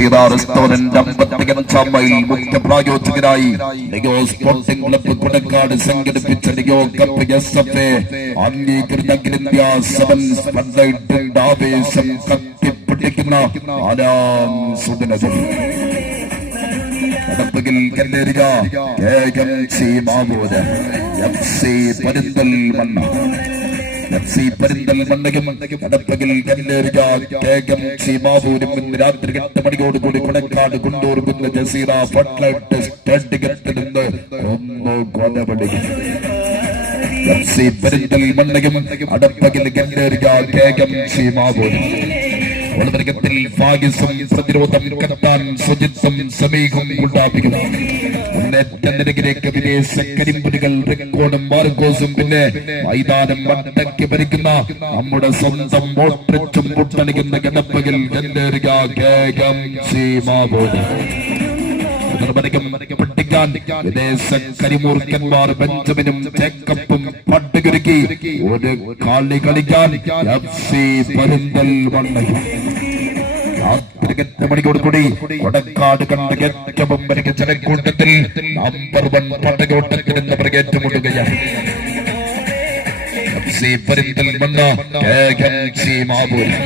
Jazeera restaurant 55 mile മുഖ്യ പ്രായോജകരായി Leo sporting club Kodakkad സംഘടിപ്പിച്ച Leo cup SF അംഗീകൃത അഖിലേന്ത്യാ സെവൻസ് പന്തയത്തിന്റെ ആവേശം കത്തിപ്പിടിക്കുന്ന Aram സുദിനത്തിൽ കടപ്പകിൽ കല്ലേറിയ KMC Mavoor FC Perinthalmanna പെരിന്തൽമണ്ണയും കടപ്പകിൽ കല്ലേറിയ KMC മാവൂരും ഇന്ന് രാത്രി 8 മണിയോടുകൂടി കൊടക്കാട് കൊണ്ടൂർക്കുന്ന ജസീറ ഫുട്ലൈറ്റ് സ്റ്റേഡിയത്തിൽ നിന്ന് ഒന്ന് ഗോതപടിക്കും FC പെരിന്തൽമണ്ണയും കടപ്പകിൽ കല്ലേറിയ KMC മാവൂരും വളർത്തൽ ഭാഗ്യസം പ്രതിരോധം കത്താൻ സ്വജിത്വം സമീപം ഉണ്ടാപ്പിക്കുന്നു മുന്നേറ്റനിരക്കിലേക്ക് വിദേശ കരിമ്പുലികൾ റെക്കോർഡും മാർക്കോസും പിന്നെ മൈതാനം വട്ടയ്ക്ക് ഭരിക്കുന്ന നമ്മുടെ സ്വന്തം മോട്രിച്ചും പൊട്ടണിക്കുന്ന കിടപ്പകിൽ കല്ലേറിയ KMC മാവൂര് വിദേശ കരിമൂർക്കന്മാർ ബെഞ്ചമിനും ജേക്കബും പട്ടുകുരുക്കി ഒരു കളി കളിക്കാൻ FC പെരിന്തൽമണ്ണയും രാത്രി 8 മണിയോടുകൂടി കൊടക്കാട് കണ്ട ഏറ്റവും വലിയ ജനക്കൂട്ടത്തിൽ നമ്പർ 1 പടയോട്ടത്തിൽ നിന്ന് പ്രകേറ്റമുടുകയാണ് FC പെരിന്തൽമണ്ണ KMC മാവൂര്